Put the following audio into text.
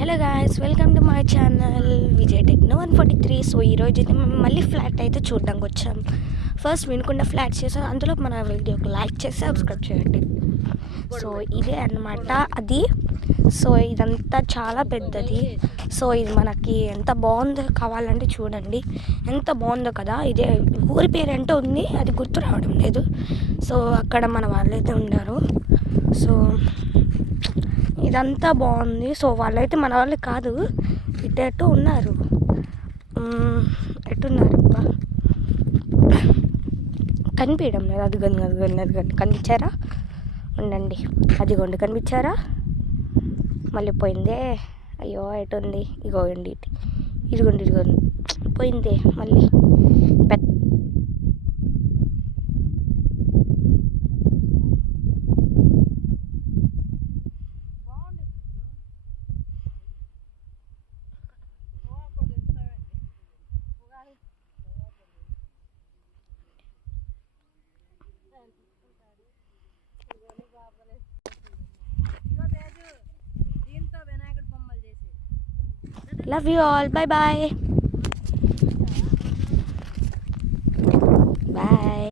Hello guys, welcome to my channel Vijay techno 143. So ఈరోజు అయితే మేము మళ్ళీ ఫ్లాట్ అయితే చూడడానికి వచ్చాం. ఫస్ట్ వినుకుండా ఫ్లాట్ చేసాం. అందులో మన వీడియోకి లైక్ చేసి సబ్స్క్రైబ్ చేయండి. సో ఇదే అన్నమాట అది. సో ఇదంతా చాలా పెద్దది. సో ఇది మనకి ఎంత బాగుందో కావాలంటే చూడండి, ఎంత బాగుందో కదా. ఇదే ఊరి పేరు ఏంటో ఉంది, అది గుర్తు రావడం లేదు. సో అక్కడ మన వాళ్ళైతే ఉన్నారు. సో ఇదంతా బాగుంది. సో వాళ్ళైతే మన వాళ్ళు కాదు, ఇటు ఉన్నారు. ఎట్టున్నారు అబ్బా, కనిపించడం లేదు. అదిగోండి కనిపించారా? ఉండండి, అదిగోండి కనిపించారా? మళ్ళీ పోయిందే. అయ్యో ఎటుంది? ఇదిగోండి పోయిందే మళ్ళీ. పెద్ద love you all, bye bye.